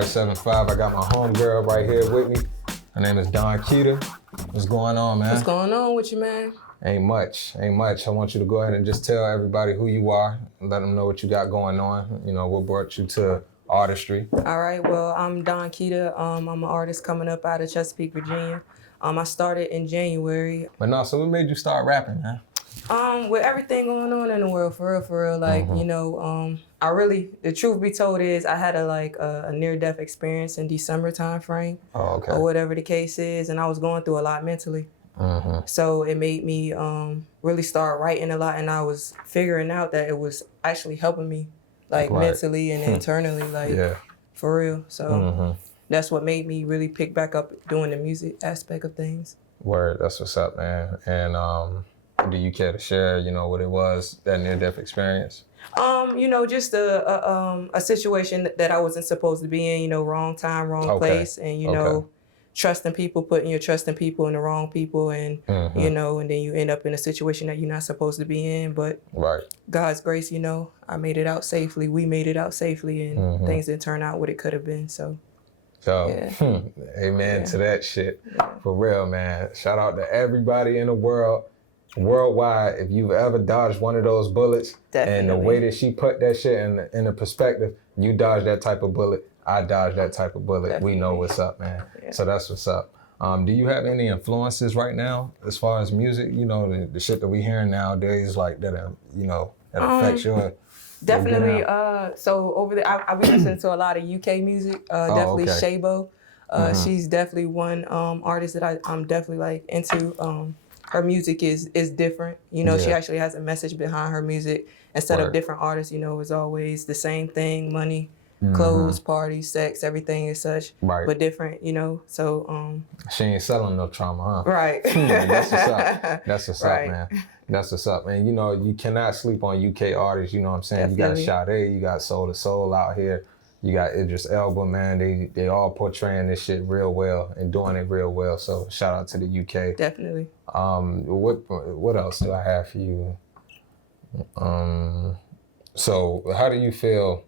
575. I got my homegirl right here with me. Her name is DonxQuita. What's going on, man? What's going on with you, man? Ain't much. I want you to go ahead and just tell everybody who you are and let them know what you got going on. You know, what brought you to artistry. All right, well, I'm DonxQuita. I'm an artist coming up out of Chesapeake, Virginia. I started in January. But no, so what made you start rapping, man? With everything going on in the world, for real, like, you know, the truth be told is I had a near-death experience in December time frame. Oh, okay. Or whatever the case is, and I was going through a lot mentally. So it made me really start writing a lot, and I was figuring out that it was actually helping me, like, mentally and internally, like, for real. So that's what made me really pick back up doing the music aspect of things. Word, that's what's up, man. And do you care to share, you know, what it was, that near-death experience? You know, just a situation that I wasn't supposed to be in, you know, wrong time, wrong place, and, you know, trusting people, putting your trust in people and the wrong people, and, you know, and then you end up in a situation that you're not supposed to be in. But God's grace, you know, I made it out safely. We made it out safely, and things didn't turn out what it could have been. So amen to that shit. For real, man. Shout out to everybody in the world. Worldwide, if you've ever dodged one of those bullets, and the way that she put that shit in the perspective, you dodged that type of bullet, I dodged that type of bullet. We know what's up, man. So that's what's up. Do you have any influences right now as far as music? You know, the shit that we hearing nowadays, like that, you know, that affects your. Definitely. So over there, I've been listening to a lot of UK music. Definitely Shabo. She's definitely one artist that I'm definitely like into. Her music is different. You know, she actually has a message behind her music instead of different artists. You know, it's always the same thing: money, clothes, parties, sex, everything is such, but different. You know, so she ain't selling no trauma, huh? Right. That's what's up. That's what's up, man. That's what's up, man. You know, you cannot sleep on UK artists. You know what I'm saying? Definitely. You got Sade, you got Soul to Soul out here. You got Idris Elba, man. They all portraying this shit real well and doing it real well. So shout out to the UK. Definitely. What else do I have for you? So how do you feel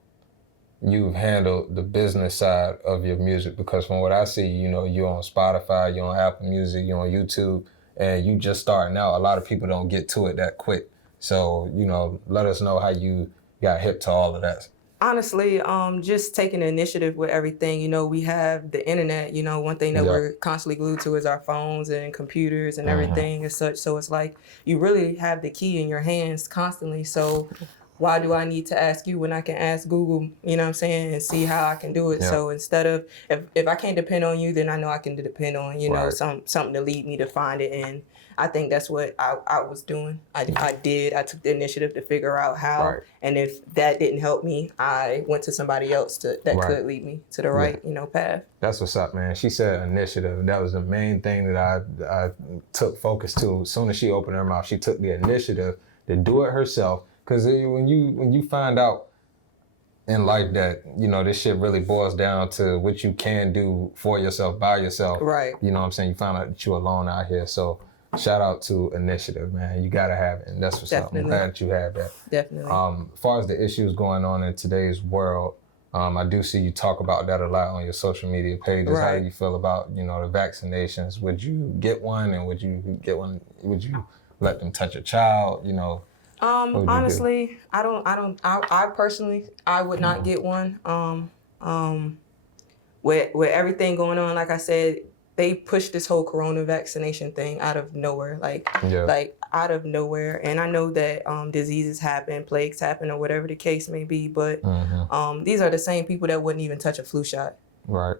you've handled the business side of your music? Because from what I see, you know, you're on Spotify, you're on Apple Music, you're on YouTube, and you just starting out. A lot of people don't get to it that quick. So, you know, let us know how you got hip to all of that. Honestly, just taking the initiative with everything. You know, we have the internet. You know, one thing that we're constantly glued to is our phones and computers and everything as such. So it's like you really have the key in your hands constantly. So why do I need to ask you when I can ask Google, you know what I'm saying, and see how I can do it? So instead of, if I can't depend on you, then I know I can depend on, you know, something to lead me to find it. And I think that's what I was doing. I took the initiative to figure out how. And if that didn't help me, I went to somebody else that could lead me to the right, you know, path. That's what's up, man. She said initiative. That was the main thing that I took focus to. As soon as she opened her mouth, she took the initiative to do it herself. Because when you find out in life that, you know, this shit really boils down to what you can do for yourself, by yourself. You know what I'm saying? You find out that you're alone out here. So shout out to initiative, man. You gotta have it, and that's what's up. I'm glad that you have that. Definitely. As far as the issues going on in today's world, I do see you talk about that a lot on your social media pages. How do you feel about, you know, the vaccinations? Would you get one, and would you let them touch a child? You know. Honestly, I personally would not get one. With everything going on, like I said, they pushed this whole corona vaccination thing out of nowhere, like out of nowhere. And I know that diseases happen, plagues happen, or whatever the case may be, but these are the same people that wouldn't even touch a flu shot.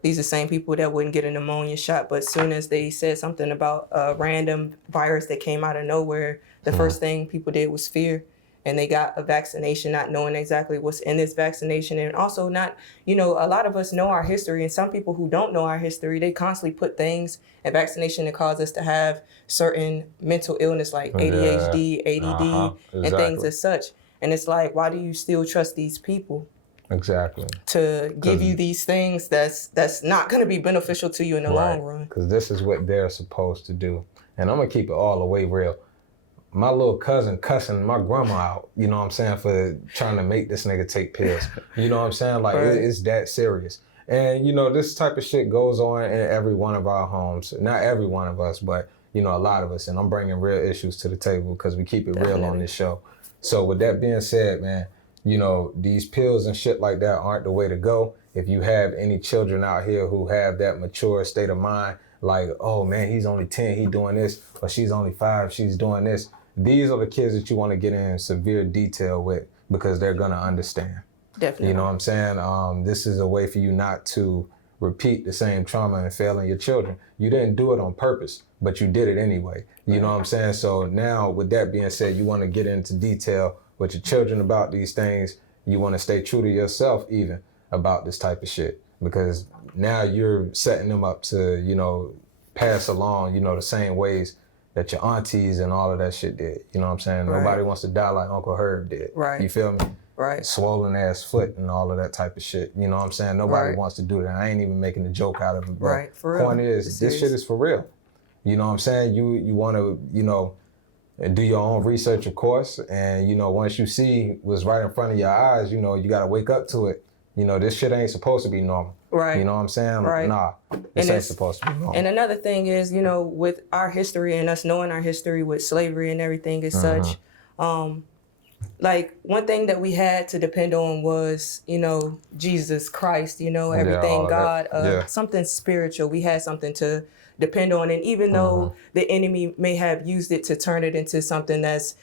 These are the same people that wouldn't get a pneumonia shot, but as soon as they said something about a random virus that came out of nowhere, the first thing people did was fear. And they got a vaccination not knowing exactly what's in this vaccination. And also not, you know, a lot of us know our history, and some people who don't know our history, they constantly put things in vaccination that cause us to have certain mental illness like ADHD, ADD, and things as such. And it's like, why do you still trust these people? To give you these things that's not going to be beneficial to you in the long run. Because this is what they're supposed to do. And I'm going to keep it all the way real. My little cousin cussing my grandma out, you know what I'm saying, for trying to make this nigga take pills. You know what I'm saying? Like, it's that serious. And, you know, this type of shit goes on in every one of our homes. Not every one of us, but, you know, a lot of us. And I'm bringing real issues to the table because we keep it real on this show. So with that being said, man, you know, these pills and shit like that aren't the way to go. If you have any children out here who have that mature state of mind, like, oh man, he's only 10, he doing this, or she's only 5, she's doing this. These are the kids that you want to get in severe detail with because they're going to understand. Definitely. You know what I'm saying? This is a way for you not to repeat the same trauma and fail in your children. You didn't do it on purpose, but you did it anyway. You know what I'm saying? So now with that being said, you want to get into detail with your children about these things. You want to stay true to yourself even about this type of shit, because now you're setting them up to, you know, pass along, you know, the same ways that your aunties and all of that shit did. You know what I'm saying? Right. Nobody wants to die like Uncle Herb did. Right. You feel me? Right. Swollen ass foot and all of that type of shit. You know what I'm saying? Nobody wants to do that. I ain't even making a joke out of it, bro. Right. For real. Point is, this shit is for real. You know what I'm saying? You want to, you know, do your own research, of course. And, you know, once you see what's right in front of your eyes, you know, you got to wake up to it. You know, this shit ain't supposed to be normal. Right. You know what I'm saying? Right. Nah, this ain't supposed to be normal. And another thing is, you know, with our history and us knowing our history with slavery and everything as such, like one thing that we had to depend on was, you know, Jesus Christ, you know, everything, God, something spiritual. We had something to depend on. And even though the enemy may have used it to turn it into something that's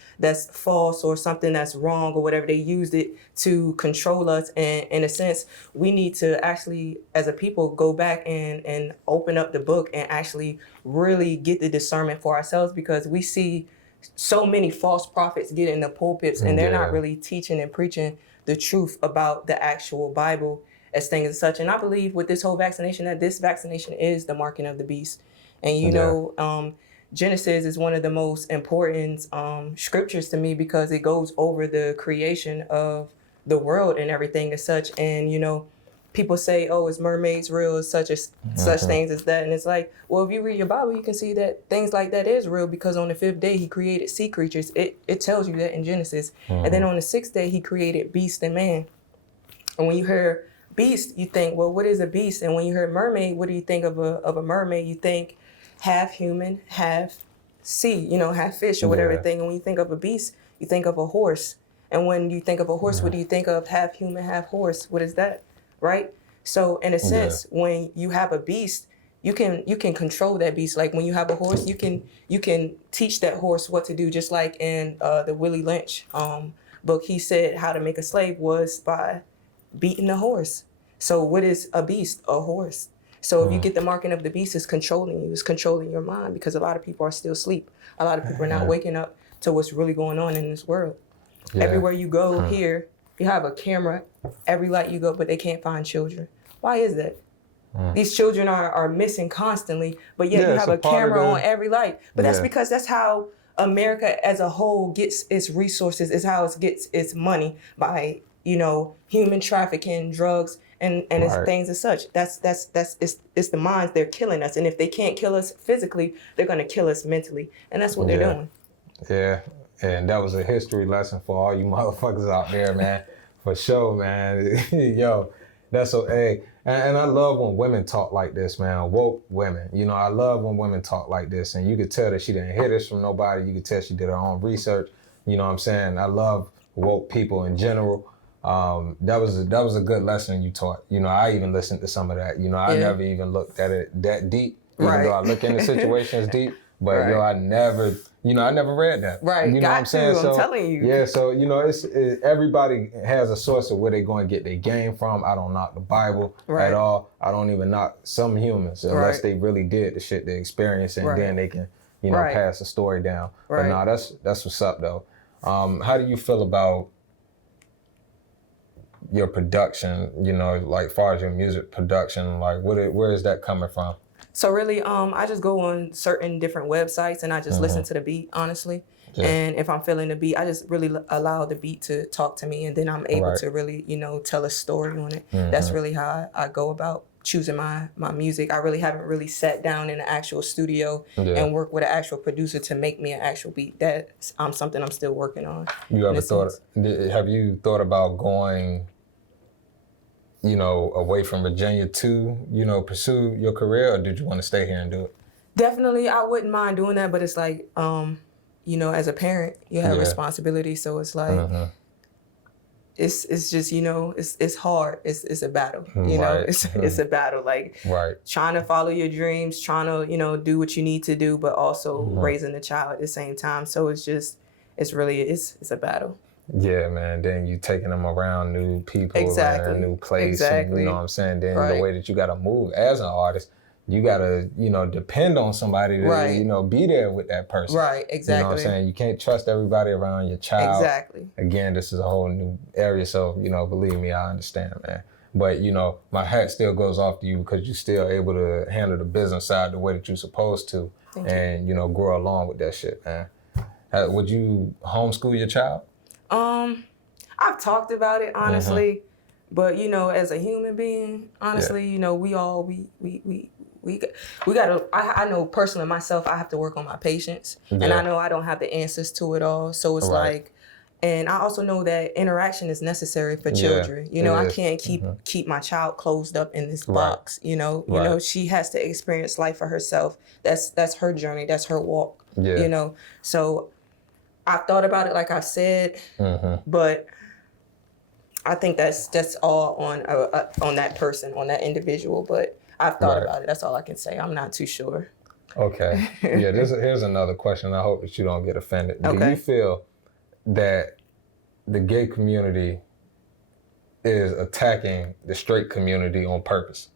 false or something that's wrong or whatever, they used it to control us. And in a sense, we need to actually, as a people, go back and open up the book and actually really get the discernment for ourselves, because we see so many false prophets get in the pulpits and they're not really teaching and preaching the truth about the actual Bible as things and such. And I believe with this whole vaccination that this vaccination is the marking of the beast. And you know, Genesis is one of the most important scriptures to me, because it goes over the creation of the world and everything as such. And, you know, people say, oh, is mermaids real, such things as that. And it's like, well, if you read your Bible, you can see that things like that is real, because on the 5th day, he created sea creatures. It tells you that in Genesis. And then on the 6th day, he created beast and man. And when you hear beast, you think, well, what is a beast? And when you hear mermaid, what do you think of a mermaid? You think half human, half sea, you know, half fish or whatever thing. And when you think of a beast, you think of a horse. And when you think of a horse, what do you think of? Half human, half horse. What is that? Right? So in a sense, when you have a beast, you can control that beast. Like when you have a horse, you can teach that horse what to do. Just like in the Willie Lynch book, he said how to make a slave was by beating the horse. So what is a beast? A horse. So if you get the marking of the beast, it's controlling you. It's controlling your mind, because a lot of people are still asleep. A lot of people are not waking up to what's really going on in this world. Everywhere you go here, you have a camera, every light you go, but they can't find children. Why is that? These children are missing constantly, but yet you have a camera on every light. But that's because that's how America as a whole gets its resources, is how it gets its money, by, you know, human trafficking, drugs, and it's things as such. It's the minds. They're killing us. And if they can't kill us physically, they're going to kill us mentally. And that's what they're doing. Yeah. And that was a history lesson for all you motherfuckers out there, man. For sure, man. Yo, that's so, hey. And I love when women talk like this, man. Woke women. You know, I love when women talk like this. And you could tell that she didn't hear this from nobody. You could tell she did her own research. You know what I'm saying? I love woke people in general. That was a good lesson you taught. You know, I even listened to some of that. You know, I never even looked at it that deep, even though I look into situations deep. But yo, I never read that. Right, you know what I'm saying? I'm telling you. Yeah, so you know, everybody has a source of where they're going to get their game from. I don't knock the Bible at all. I don't even knock some humans unless they really did the shit they experienced, and then they can, you know, pass the story down. But no, that's what's up though. How do you feel about your production, you know, like far as your music production, like where is that coming from? So really, I just go on certain different websites and I just listen to the beat, honestly. And if I'm feeling the beat, I just really allow the beat to talk to me, and then I'm able to really, you know, tell a story on it. That's really how I go about choosing my music. I really haven't really sat down in an actual studio and worked with an actual producer to make me an actual beat. That's something I'm still working on. Have you thought about going you know, away from Virginia to, you know, pursue your career, or did you want to stay here and do it? Definitely, I wouldn't mind doing that, but it's like, you know, as a parent, you have responsibility, so it's like, it's just, you know, it's hard. It's a battle, you know, it's a battle, like trying to follow your dreams, trying to, you know, do what you need to do, but also raising the child at the same time. So it's a battle. Yeah, man. Then you taking them around new people, and a new place, and, you know what I'm saying? Then the way that you got to move as an artist, you got to, you know, depend on somebody to, you know, be there with that person. Right, exactly. You know what I'm saying? You can't trust everybody around your child. Exactly. Again, this is a whole new area, so, you know, believe me, I understand, man. But, you know, my hat still goes off to you because you're still able to handle the business side the way that you're supposed to. And, you know, grow along with that shit, man. Would you homeschool your child? I've talked about it, honestly, but, you know, as a human being, honestly, you know, we gotta, I know personally myself, I have to work on my patience, and I know I don't have the answers to it all. So it's like, and I also know that interaction is necessary for children. You know, I can't keep my child closed up in this box. You know, she has to experience life for herself. That's her journey. That's her walk. You know, so I've thought about it, like I said, but I think that's all on that person, on that individual. But I've thought about it. That's all I can say. I'm not too sure. Okay. Yeah. Here's another question. I hope that you don't get offended. Do you feel that the gay community is attacking the straight community on purpose,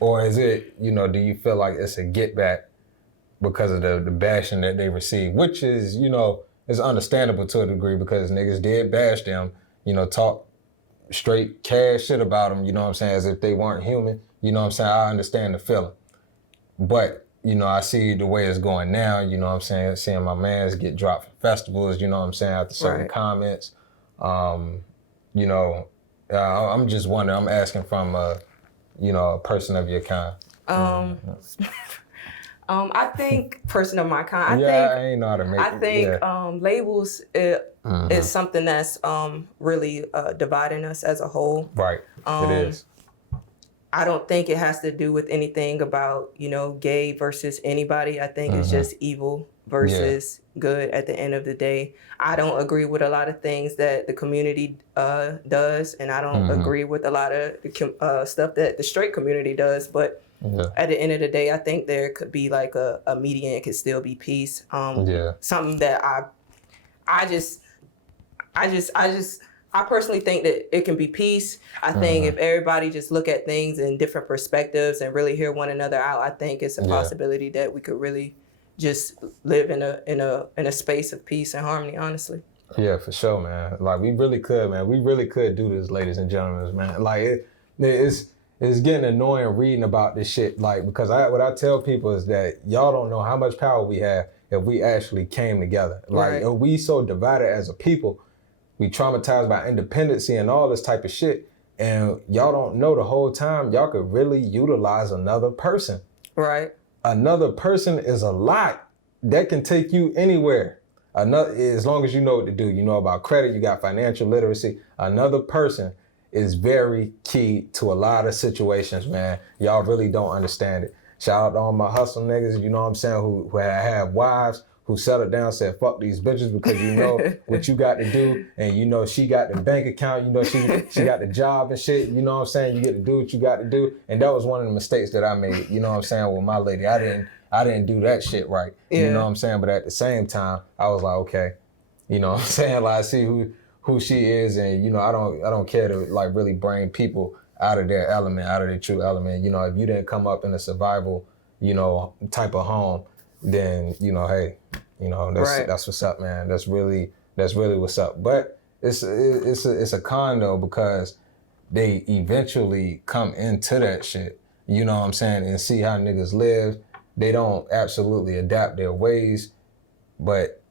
or is it, you know, do you feel like it's a get back because of the bashing that they receive, which is, you know, is understandable to a degree because niggas did bash them, you know, talk straight cash shit about them, you know what I'm saying, as if they weren't human, you know what I'm saying. I understand the feeling, but, you know, I see the way it's going now, you know what I'm saying, seeing my mans get dropped from festivals, you know what I'm saying, after certain comments. You know, I'm just wondering, I'm asking from you know, a person of your kind. I think person of my kind. I ain't know how to make it. I think labels is something that's really dividing us as a whole. Right, it is. I don't think it has to do with anything about, you know, gay versus anybody. I think it's just evil versus good at the end of the day. I don't agree with a lot of things that the community does, and I don't agree with a lot of stuff that the straight community does, but at the end of the day, I think there could be like a median. It could still be peace. Something that I personally think that it can be peace. I think if everybody just look at things in different perspectives and really hear one another out, I think it's a possibility that we could really just live in a space of peace and harmony, honestly. Yeah, for sure, man. Like, we really could, man. We really could do this, ladies and gentlemen, man. Like, it's getting annoying reading about this shit, like, because what I tell people is that y'all don't know how much power we have if we actually came together. Like, if we so divided as a people, we traumatized by independency and all this type of shit, and y'all don't know the whole time y'all could really utilize another person. Right. Another person is a lot that can take you anywhere. As long as you know what to do, you know about credit, you got financial literacy. Another person is very key to a lot of situations, man. Y'all really don't understand it. Shout out to all my hustle niggas, you know what I'm saying, who have wives, who settled down and said, fuck these bitches, because you know what you got to do, and you know she got the bank account, you know she got the job and shit, you know what I'm saying, you get to do what you got to do. And that was one of the mistakes that I made, you know what I'm saying, with my lady. I didn't do that shit right, you know what I'm saying, but at the same time, I was like, okay, you know what I'm saying, like, I see who she is, and you know, I don't care to like really bring people out of their element, out of their true element. You know, if you didn't come up in a survival, you know, type of home, then, you know, hey, you know, that's what's up, man. That's really what's up. But it's a con though, because they eventually come into that shit, you know what I'm saying, and see how niggas live. They don't absolutely adapt their ways, but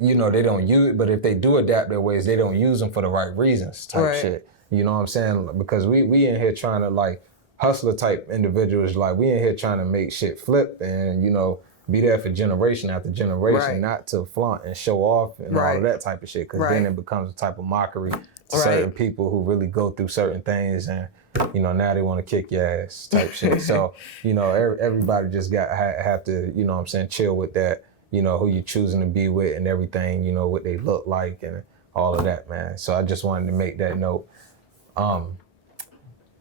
you know, they don't use, but if they do adapt their ways, they don't use them for the right reasons type shit. You know what I'm saying? Because we in here trying to, like, hustler type individuals, like, we in here trying to make shit flip and, you know, be there for generation after generation, not to flaunt and show off and all of that type of shit, because then it becomes a type of mockery to certain people who really go through certain things, and now they want to kick your ass type shit. So everybody just have to chill with that. Who you choosing to be with and everything. What they look like and all of that, man. So I just wanted to make that note.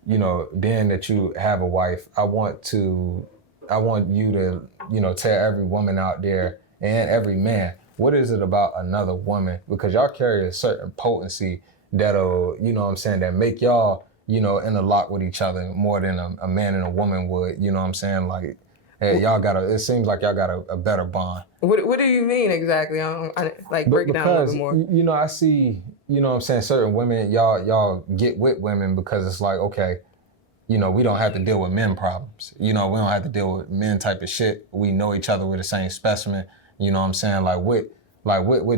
Being that you have a wife, I want you to, tell every woman out there and every man, what is it about another woman? Because y'all carry a certain potency that'll, that make y'all, interlock with each other more than a man and a woman would, Like, hey, it seems like y'all got a better bond. What do you mean exactly? Break it down a little bit more. I see, certain women, y'all get with women because it's like, okay, we don't have to deal with men problems. We don't have to deal with men type of shit. We know each other. We're the same specimen. What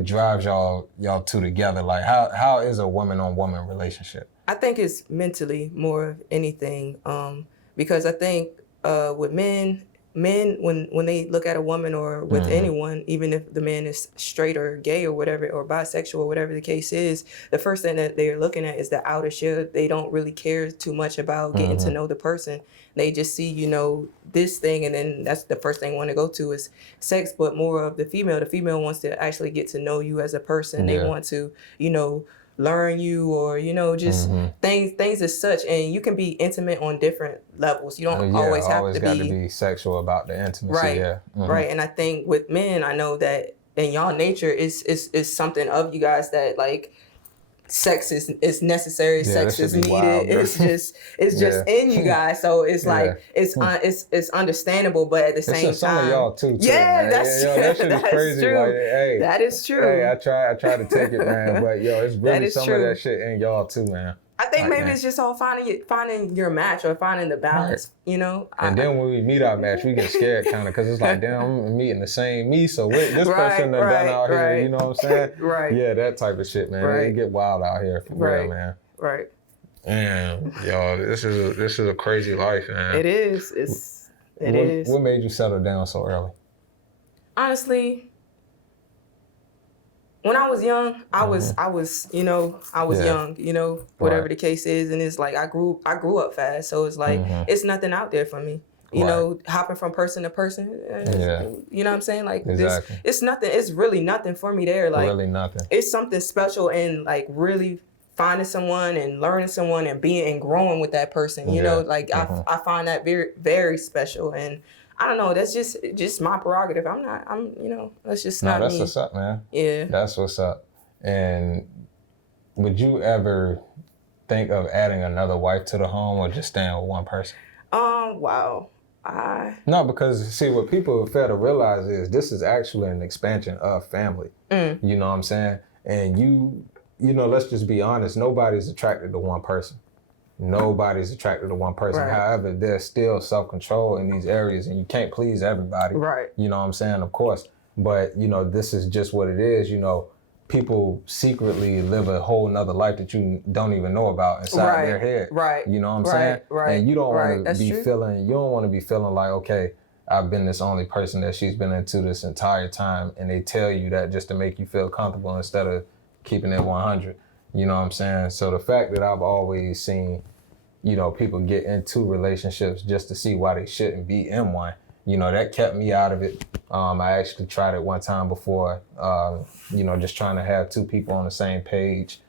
drives y'all two together? Like, how is a woman-on-woman relationship? I think it's mentally more of anything, because I think with men when they look at a woman or with anyone, even if the man is straight or gay or whatever, or bisexual or whatever the case is, the first thing that they're looking at is the outer shell. They don't really care too much about getting to know the person. They just see, this thing, and then that's the first thing they want to go to is sex, but more of the female. The female wants to actually get to know you as a person. They want to, learn you, or just things as such, and you can be intimate on different levels. You don't always have to be sexual about the intimacy, right? Right. And I think with men, I know that in y'all nature is something of you guys that like sex is necessary, sex is needed. Wild, it's just in you guys, so it's like it's understandable, but at the same time, some of y'all too. That shit is crazy. True. Like, hey, that is true. Hey, I try to take it, man, but it's really some of that shit in y'all too, man. I think maybe it's just all finding your match or finding the balance, And then when we meet our match, we get scared kind of because it's like, damn, I'm meeting the same me. So this person done out here, you know what I'm saying? Right. Yeah, that type of shit, man. It get wild out here for real, man. Right. Damn, this is a crazy life, man. It is. It is. What made you settle down so early? Honestly, when I was young, I was young, whatever the case is. And it's like, I grew up fast. So it's like, it's nothing out there for me, hopping from person to person. You know what I'm saying? Like, it's nothing. It's really nothing for me there. Like, really nothing. It's something special in like really finding someone and learning someone and being and growing with that person, I find that very, very special. And I don't know. That's just my prerogative. That's just not me. That's what's up, man. Yeah. That's what's up. And would you ever think of adding another wife to the home or just staying with one person? Wow. No, because see, what people fail to realize is this is actually an expansion of family. You know what I'm saying? And let's just be honest. Nobody's attracted to one person. Nobody's attracted to one person. Right. However, there's still self-control in these areas, and you can't please everybody. Right. You know what I'm saying? Of course. But, this is just what it is. People secretly live a whole nother life that you don't even know about inside their head. Right. You know what I'm saying? Right. And you don't want to be feeling like, okay, I've been this only person that she's been into this entire time, and they tell you that just to make you feel comfortable instead of keeping it 100. You know what I'm saying? So the fact that I've always seen, people get into relationships just to see why they shouldn't be in one, that kept me out of it. I actually tried it one time before, just trying to have two people on the same page,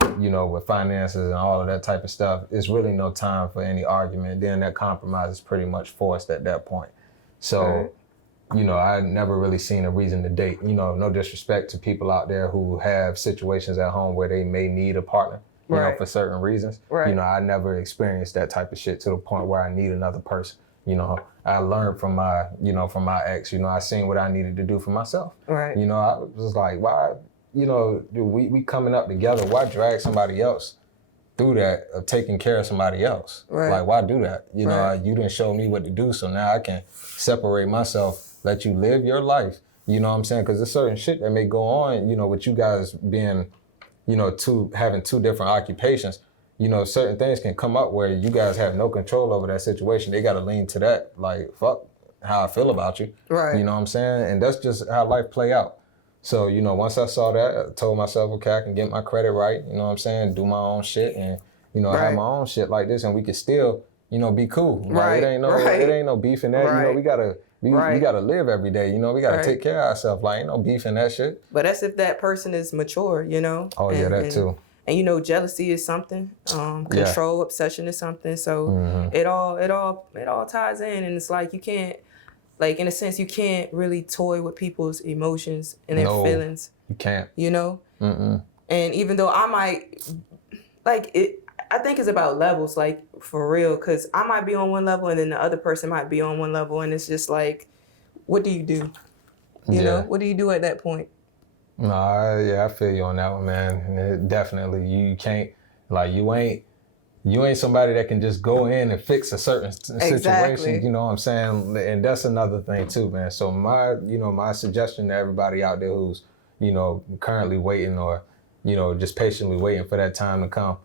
with finances and all of that type of stuff. It's really no time for any argument. Then that compromise is pretty much forced at that point. So, I never really seen a reason to date. No disrespect to people out there who have situations at home where they may need a partner, for certain reasons. Right. I never experienced that type of shit to the point where I need another person. I learned from my ex. I seen what I needed to do for myself. Right. I was like, why, we coming up together. Why drag somebody else through that of taking care of somebody else? Right. Like, why do that? You didn't show me what to do, so now I can separate myself. Let you live your life, you know what I'm saying? Because there's certain shit that may go on, with you guys being, having two different occupations. Certain things can come up where you guys have no control over that situation. They got to lean to that, like, fuck how I feel about you. Right. You know what I'm saying? And that's just how life play out. So, you know, once I saw that, I told myself, okay, I can get my credit right, you know what I'm saying, do my own shit and, you know, have my own shit like this and we could still, you know, be cool. Like, it ain't no beef in that. You know, we gotta live every day, you know, we gotta take care of ourselves. Like, ain't no beef in that shit. But that's if that person is mature, you know. Oh, yeah, that too. And you know, jealousy is something. Control, obsession is something. So it all ties in, and it's like you can't, like in a sense, you can't really toy with people's emotions and their feelings. You can't. You know. And even though I might, like it, I think it's about levels, like for real, because I might be on one level, and then the other person might be on one level, and it's just like, what do you do? You know, what do you do at that point? No, I feel you on that one, man. And it definitely, you can't, like, you ain't somebody that can just go in and fix a certain situation, you know what I'm saying? And that's another thing too, man. So my suggestion to everybody out there who's, you know, currently waiting or, you know, just patiently waiting for that time to come,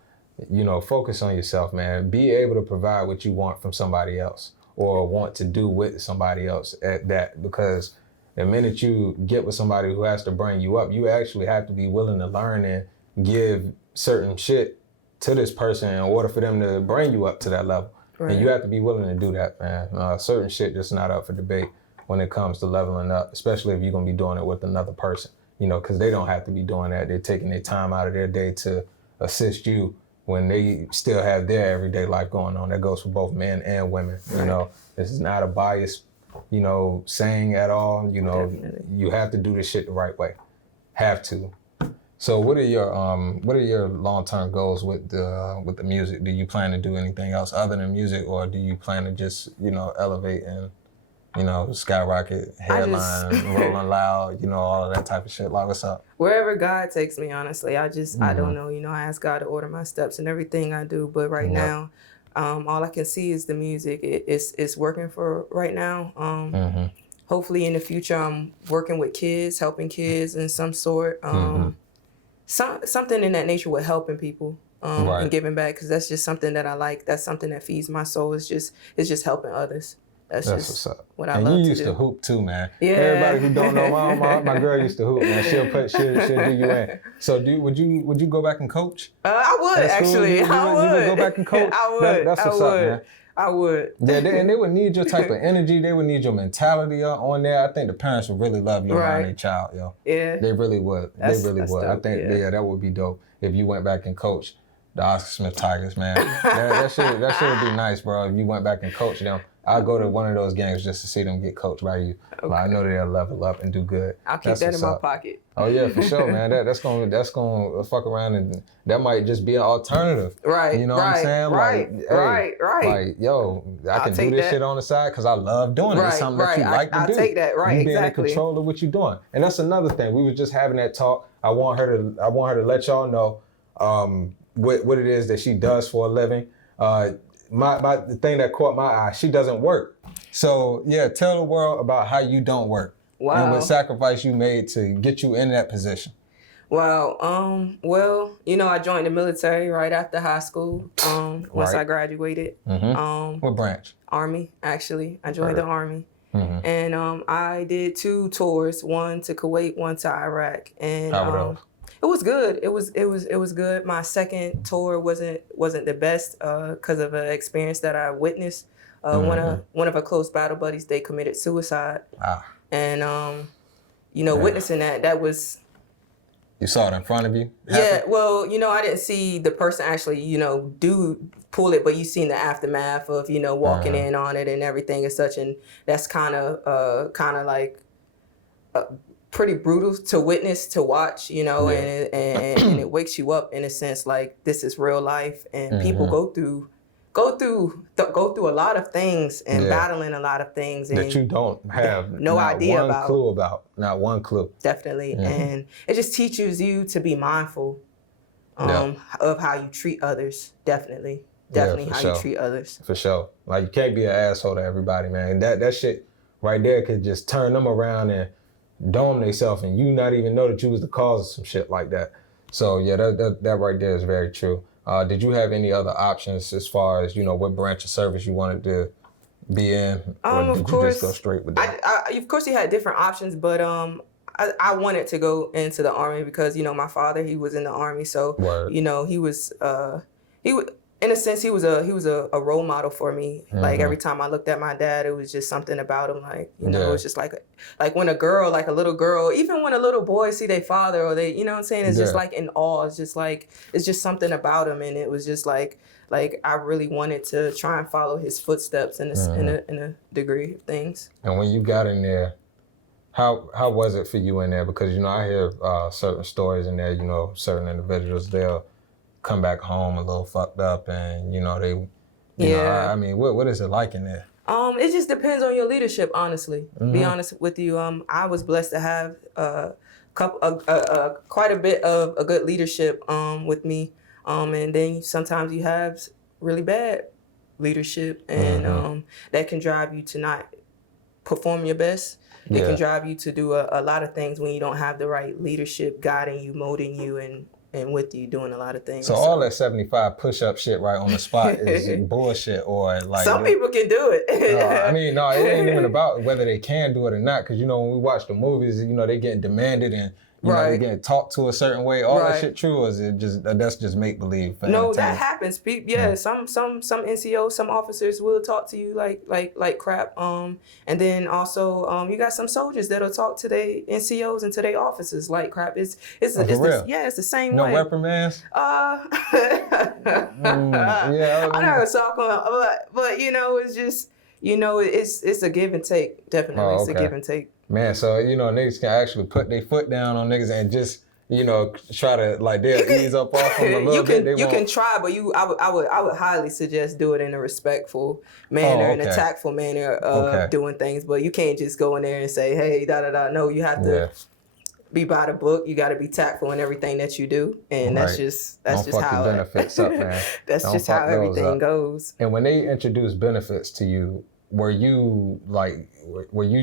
you know, focus on yourself, man. Be able to provide what you want from somebody else or want to do with somebody else at that, because the minute you get with somebody who has to bring you up, you actually have to be willing to learn and give certain shit to this person in order for them to bring you up to that level. Right. And you have to be willing to do that, man. Certain shit just not up for debate when it comes to leveling up, especially if you're going to be doing it with another person, you know, because they don't have to be doing that. They're taking their time out of their day to assist you when they still have their everyday life going on. That goes for both men and women, you know. This is not a biased, you know, saying at all. You know, you have to do this shit the right way. Have to. So what are your long-term goals with the music? Do you plan to do anything else other than music, or do you plan to just, you know, elevate and, you know, skyrocket, headline, rolling loud, you know, all of that type of shit? Like, what's up? Wherever God takes me, honestly. I don't know. You know, I ask God to order my steps and everything I do, but right now, all I can see is the music. It's working for right now. Hopefully in the future, I'm working with kids, helping kids in some sort. Something in that nature with helping people and giving back, because that's just something that I like. That's something that feeds my soul. It's just helping others. That's just what's up. What I love to do. And you used to hoop too, man. Yeah. Everybody who don't know, my girl used to hoop, man. She'll do you in. So would you go back and coach? I would actually. I would. You would go back and coach? I would. That's what's up, man. I would. Yeah, and they would need your type of energy. They would need your mentality on there. I think the parents would really love you around their child, yo. Yeah. They really would. They really would. Dope. I think that would be dope if you went back and coached the Oscar Smith Tigers, man. that shit would be nice, bro. If you went back and coached them. I'll go to one of those games just to see them get coached by you. Okay. Like, I know they'll level up and do good. I'll keep that in my pocket. Oh yeah, for sure, man. That's gonna fuck around, and that might just be an alternative. Right. You know what I'm saying? Right. Like, yo, I can do this shit on the side because I love doing it. It's something that you like to do. I'll take that. Right. You being in control of what you're doing, and that's another thing. We were just having that talk. I want her to let y'all know what it is that she does for a living. The thing that caught my eye, she doesn't work. So yeah, tell the world about how you don't work. Wow. And what sacrifice you made to get you in that position. Wow. Well, you know, I joined the military right after high school. Once I graduated. What branch? Army, actually. I joined the Army. And I did 2 tours, one to Kuwait, one to Iraq. And it was good. It was good. My second tour wasn't the best because of an experience that I witnessed. One of our close battle buddies, they committed suicide. And you know, witnessing that was. You saw it in front of you? Yeah. Well, you know, I didn't see the person actually, you know, pull it, but you seen the aftermath of, you know, walking in on it and everything and such, and that's kind of like. Pretty brutal to witness, to watch, you know, and it wakes you up in a sense, like this is real life, and people go through a lot of things and battling a lot of things that you don't have no idea about. Not one clue. Definitely, and it just teaches you to be mindful of how you treat others. Definitely how you treat others. For sure, like you can't be an asshole to everybody, man. That shit right there could just turn them around and dome themselves, and you not even know that you was the cause of some shit like that. So yeah, that right there is very true. Did you have any other options as far as, you know, what branch of service you wanted to be in, or did you just go straight with that? Of course, you had different options, but I wanted to go into the Army because, you know, my father, he was in the Army. So, Word. you know, he was in a sense, he was a role model for me. Like every time I looked at my dad, it was just something about him. Like, you know, it was just like when a girl, like a little girl, even when a little boy see their father or they, you know what I'm saying? It's just like in awe. It's just like, it's just something about him. And it was just like I really wanted to try and follow his footsteps in a degree of things. And when you got in there, how was it for you in there? Because, you know, I hear certain stories in there, you know, certain individuals, they'll come back home a little fucked up and, you know, they, you know, I mean, what is it like in there? It just depends on your leadership, honestly. Be honest with you. I was blessed to have quite a bit of a good leadership with me. And then sometimes you have really bad leadership and that can drive you to not perform your best. It can drive you to do a lot of things when you don't have the right leadership guiding you, molding you, and with you doing a lot of things. So all that 75 push-up shit right on the spot is bullshit, or like... Some people can do it. I mean, no, it ain't even about whether they can do it or not, because, you know, when we watch the movies, you know, they getting demanded and, you know, they getting talked to a certain way. All that shit true, or is it just, that's just make-believe? No, that happens. Some NCOs, some officers will talk to you like crap. And then also, you got some soldiers that'll talk to their NCOs and to their officers like crap. It's the same way. No reprimands? I'm not gonna talk on, but you know, it's just, you know, it's a give and take. Definitely, it's a give and take. Man, so, you know, niggas can actually put their foot down on niggas and just, you know, try to, like, they'll ease up off them a little bit. You can try, but I would highly suggest do it in a respectful manner, in a tactful manner of doing things. But you can't just go in there and say, hey, da-da-da. No, you have to be by the book. You got to be tactful in everything that you do. And that's just how your benefits up, man. That's just how everything goes. And when they introduce benefits to you, were you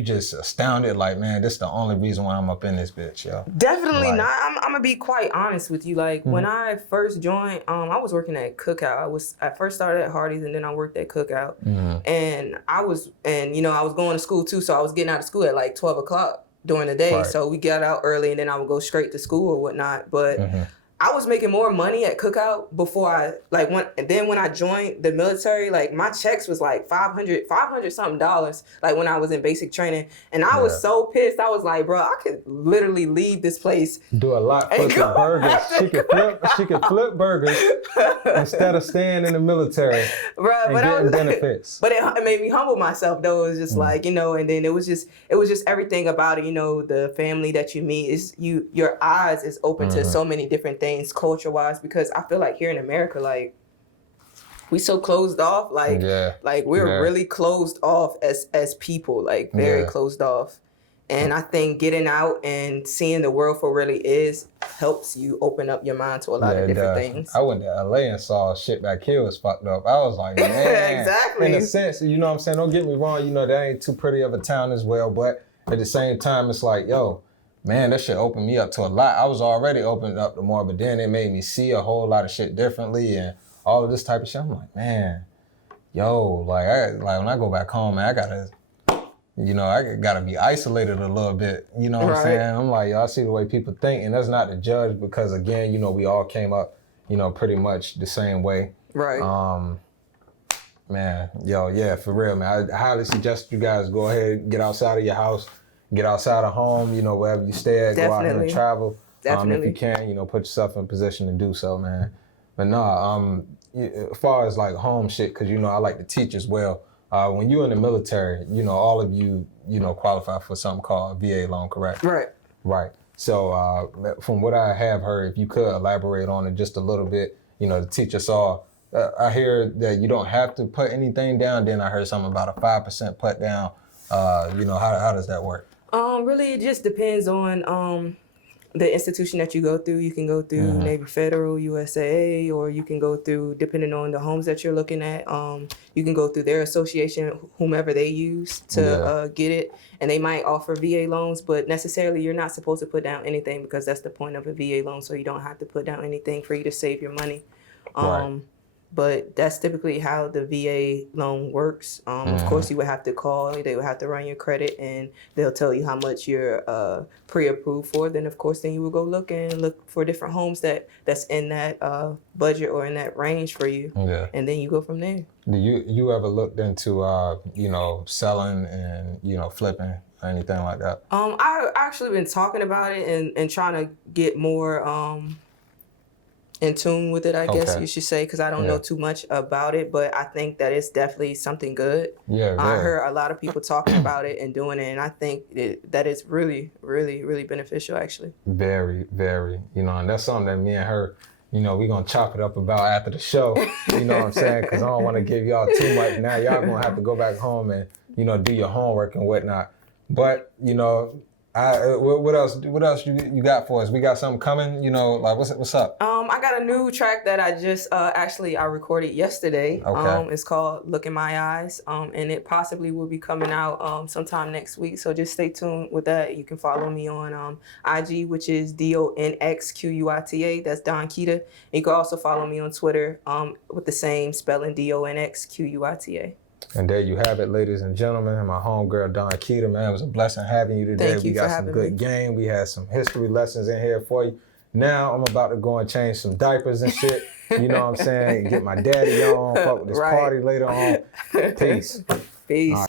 just astounded, like, man, this is the only reason why I'm up in this bitch, yo? Definitely not. I'm gonna be quite honest with you. Like, when I first joined, I was working at Cookout. I first started at Hardee's and then I worked at Cookout. And I was going to school too, so I was getting out of school at like 12 o'clock during the day. So we got out early and then I would go straight to school or whatnot. But I was making more money at Cookout before when I joined the military, like my checks was like $500 something, like when I was in basic training. And I was so pissed. I was like, bro, I could literally leave this place. Do a lot for some burgers. She could flip burgers instead of staying in the military and getting benefits. But it made me humble myself though. It was just like, you know, and then it was just everything about it, you know, the family that you meet is your eyes is open to so many different things culture-wise, because I feel like here in America, like, we so closed off, like we're really closed off as people, like very closed off. And I think getting out and seeing the world for what it really is helps you open up your mind to a lot of different things. I went to LA and saw shit back here was fucked up. I was like, man. Exactly. In a sense, you know what I'm saying? Don't get me wrong, you know, that ain't too pretty of a town as well, but at the same time, it's like, yo, man, that shit opened me up to a lot. I was already opened up to more, but then it made me see a whole lot of shit differently and all of this type of shit. I'm like, man, yo, like when I go back home, man, I gotta be isolated a little bit. You know what I'm saying? I'm like, yo, I see the way people think, and that's not to judge because, again, you know, we all came up, you know, pretty much the same way. Right. Man, yo, yeah, for real, man. I highly suggest you guys go ahead, get outside of your house, get outside of home, you know, wherever you stay at, go out and travel. If you can, you know, put yourself in a position to do so, man. But no, as far as like home shit, because, you know, I like to teach as well. When you're in the military, you know, all of you, you know, qualify for something called a VA loan, correct? Right. So from what I have heard, if you could elaborate on it just a little bit, you know, to teach us all. I hear that you don't have to put anything down. Then I heard something about a 5% put down. You know, how does that work? Really, it just depends on the institution that you go through. You can go through Navy Federal, USAA, or you can go through, depending on the homes that you're looking at, you can go through their association, whomever they use to get it. And they might offer VA loans, but necessarily you're not supposed to put down anything because that's the point of a VA loan, so you don't have to put down anything for you to save your money. But that's typically how the VA loan works. Of course, you would have to call. They would have to run your credit, and they'll tell you how much you're pre-approved for. Then, of course, then you will go look for different homes that's in that budget or in that range for you. Yeah. And then you go from there. Do you ever looked into selling and flipping or anything like that? I actually been talking about it and trying to get more in tune with it, I guess you should say, because I don't know too much about it, but I think that it's definitely something good. Yeah, I heard a lot of people talking about it and doing it, and I think that it's really, really, really beneficial, actually. Very, very. And that's something that me and her, we're going to chop it up about after the show. You know what I'm saying? Because I don't want to give y'all too much. Now y'all going to have to go back home and, do your homework and whatnot. But, what else you got for us? We got something coming, what's up? I got a new track that I just I recorded yesterday. Okay. It's called Look in My Eyes, and it possibly will be coming out sometime next week. So just stay tuned with that. You can follow me on IG, which is DonxQuita. That's DonxQuita. And you can also follow me on Twitter with the same spelling, DonxQuita. And there you have it, ladies and gentlemen. My homegirl, DonxQuita, man. It was a blessing having you today. Thank you we got for some having good me. game. We had some history lessons in here for you. Now I'm about to go and change some diapers and shit. You know what I'm saying? Get my daddy on, fuck with this party later on. Peace. Peace.